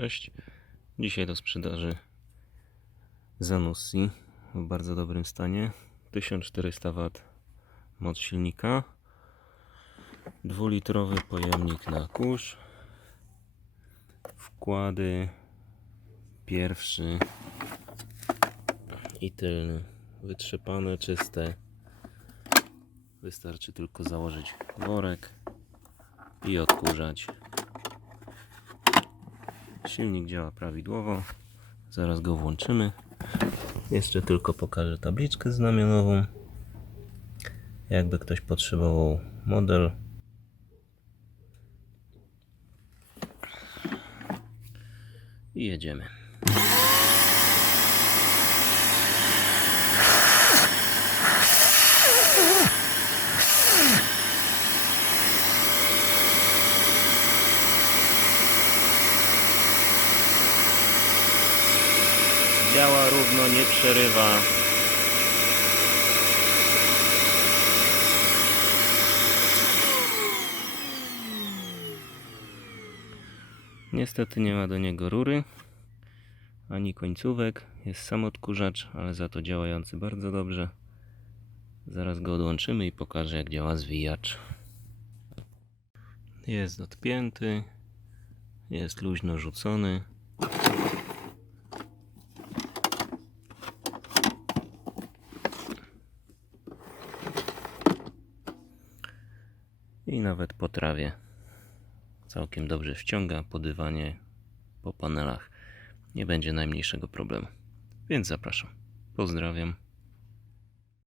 Cześć. Dzisiaj do sprzedaży Zanussi w bardzo dobrym stanie. 1400 W moc silnika. Dwulitrowy pojemnik na kurz. Wkłady pierwszy i tylny. Wytrzepane, czyste. Wystarczy tylko założyć worek i odkurzać. Silnik działa prawidłowo. Zaraz go włączymy. Jeszcze tylko pokażę tabliczkę znamionową. Jakby ktoś potrzebował model. I jedziemy. Działa równo, nie przerywa. Niestety nie ma do niego rury ani końcówek. Jest sam odkurzacz, ale za to działający bardzo dobrze. Zaraz go odłączymy i pokażę jak działa zwijacz. Jest odpięty. Jest luźno rzucony. I nawet po trawie całkiem dobrze wciąga po dywanie, po panelach. Nie będzie najmniejszego problemu. Więc zapraszam. Pozdrawiam.